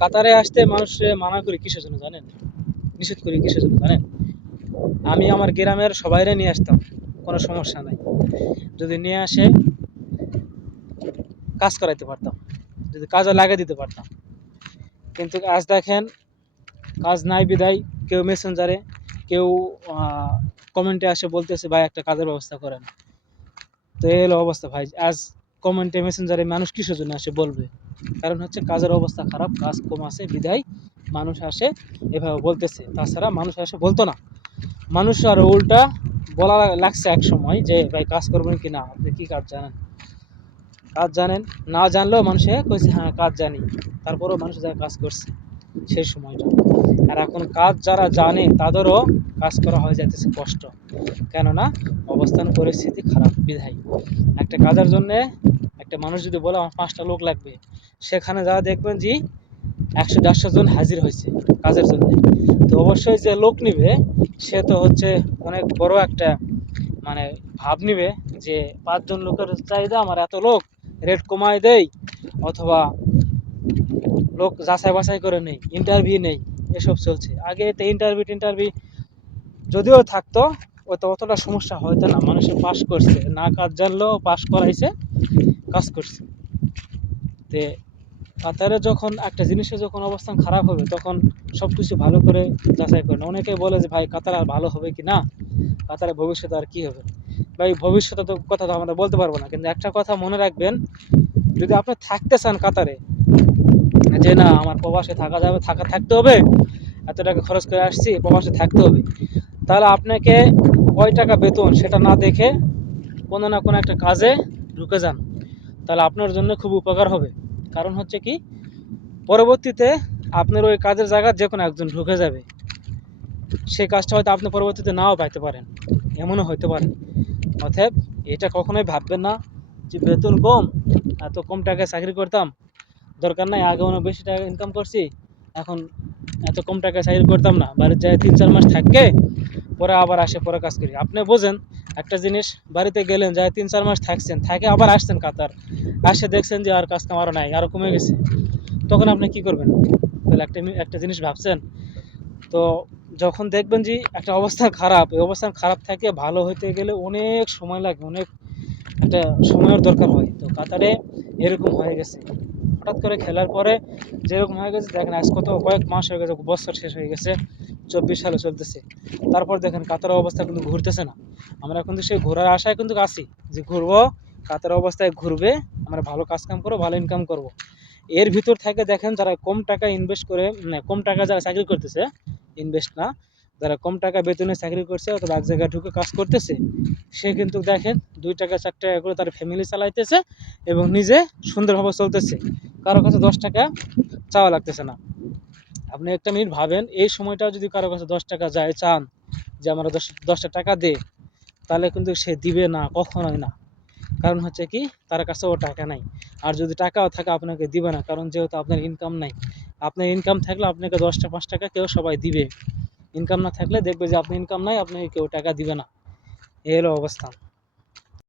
কাতারে আসতে মানুষে মানা করি কিসের জন্য জানেন? নিষেধ করি কিসের জন্য জানেন? আমি আমার গ্রামের সবাইরে নিয়ে আসতাম, কোনো সমস্যা নাই। যদি নিয়ে আসে কাজ করাইতে পারতাম, যদি কাজে লাগিয়ে দিতে পারতাম। কিন্তু আজ দেখেন কাজ নাই বিদায় কেউ মেসেঞ্জারে, কেউ কমেন্টে আসে বলতেছে ভাই একটা কাজের ব্যবস্থা করেন। তো এই হলো অবস্থা ভাই। আজ কমেন্টে মেসেঞ্জারে মানুষ কিসের জন্য আসে বলবে? কারণ হচ্ছে কাজের অবস্থা খারাপ, কাজ কম আছে বিদায় মানুষ আসে এভাবে বলতেছে। তাছাড়া মানুষ আসে বলতো না। মানুষ আর উল্টা বলা লাগছে এক সময় যে ভাই কাজ করবেন কি না, আপনি কি কাজ জানেন? কাজ জানেন? না জানলেও মানুষে কইছে হ্যাঁ কাজ জানি, তারপরেও মানুষ যা কাজ করছে সেই সময়টা। আর এখন কাজ যারা জানে তাদেরও কাজ করা হয়ে যাইতেছে কষ্ট, কেননা অবস্থান পরিস্থিতি খারাপ বিধায়। একটা কাজের জন্য একটা মানুষ যদি বলে আমার 5টা লোক লাগবে, সেখানে যা দেখবেন যে 100-150 জন হাজির হয়েছে কাজের জন্য। তো অবশ্যই যে লোক নিবে সে তো হচ্ছে অনেক বড় একটা মানে ভাব নিবে যে 5 জন লোকের চাহিদা, আমার এত লোক, রেট কমায় দেই, অথবা লোক যাচাই বাছাই করে নেই, ইন্টারভিউ নেই, এসব চলছে। আগে তো ইন্টারভিউ যদিও থাকতো অতটা সমস্যা হয়তো না, মানুষে পাস করছে, না কাজ জানলেও পাস করাইছে, কাজ করছে। তে কাতারে যখন একটা জিনিসের যখন অবস্থান খারাপ হবে তখন সব কিছু ভালো করে যাচাই করে না। অনেকে বলে যে ভাই কাতার আর ভালো হবে কি না, কাতারে ভবিষ্যতে আর কি হবে। ভাই ভবিষ্যতে তো কথা তো আমরা বলতে পারবো না, কিন্তু একটা কথা মনে রাখবেন, যদি আপনি থাকতে চান কাতারে, যে না আমার প্রবাসে থাকা যাবে, থাকতে হবে, এত টাকা খরচ করে আসছি প্রবাসে থাকতে হবে, তাহলে আপনাকে কয় টাকা বেতন সেটা না দেখে কোনো না কোনো একটা কাজে ঢুকে যান, তাহলে আপনার জন্য খুব উপকার হবে। কারণ হচ্ছে কি, পরবর্তীতে আপনার ওই কাজের জায়গায় যে কোনো একজন ঢুকে যাবে, সেই কাজটা হয়তো আপনি পরবর্তীতে নাও পাইতে পারেন, এমনও হইতে পারে। অতএব এটা কখনোই ভাববেন না যে বেতন কম, এত কম টাকায় চাকরি করতাম, দরকার নাই, আগে অনেক বেশি টাকা ইনকাম করছি, এখন এত কম টাকায় চাকরি করতাম না, বাড়িতে যায় 3-4 মাস থাকে, পরে আবার আসে, পরে কাজ করি। আপনি বোঝেন একটা জিনিস, বাড়িতে গেলেন, যায় 3-4 মাস থাকছেন, থাকে আবার আসছেন কাতার, আসে দেখছেন যে আর কাজ কাম আরও নাই, আরও কমে গেছে, তখন আপনি কি করবেন? তাহলে একটা জিনিস ভাবছেন তো? যখন দেখবেন যে একটা অবস্থা খারাপ, এই অবস্থান খারাপ থেকে ভালো হইতে গেলে অনেক সময় লাগে, অনেক একটা সময়ের দরকার হয়। তো কাতারে এরকম হয়ে গেছে, হঠাৎ করে খেলার পরে যেরকম হয়ে গেছে, দেখেন আজ কয়েক মাস হয়ে গেছে, বছর শেষ হয়ে গেছে, 24 সালে চলতেছে, তারপর দেখেন কাতারের অবস্থা কিন্তু ঘুরতেছে না। আমরা কিন্তু সেই ঘোরার আশায় কিন্তু আছি যে ঘুরবো, কাতারের অবস্থায় ঘুরবে, আমরা ভালো কাজ কাম করবো, ভালো ইনকাম করব। এর ভিতর থেকে দেখেন যারা কম টাকা ইনভেস্ট করে, কম টাকা যারা চাকরি করতেছে, ইনভেস্ট না, যারা কম টাকা বেতনে চাকরি করছে অথবা এক জায়গায় ঢুকে কাজ করতেছে, সে কিন্তু দেখেন 2 টাকা 4 টাকা করে তার ফ্যামিলি চালাইতেছে এবং নিজে সুন্দরভাবে চলতেছে, কারো কাছে 10 টাকা চাওয়া লাগতেছে না। আপনি একটা মিনিট ভাবেন, এই সময়টাও যদি কারো কাছে 10 টাকা যায় চান যে আমরা 10টা টাকা দে, তাহলে কিন্তু সে দিবে না, কখনোই না। কারণ হচ্ছে কি, তার কাছেও টাকা নাই। আর যদি টাকাও থাকে আপনাকে দিবে না, কারণ যেহেতু আপনার ইনকাম নাই। আপনার ইনকাম থাকলে আপনাকে 10টা 5 টাকা কেউ সবাই দিবে, ইনকাম না থাকলে দেখবে যে আপনি ইনকাম নাই, আপনাকে কেউ টাকা দিবে না। এই হলো অবস্থা।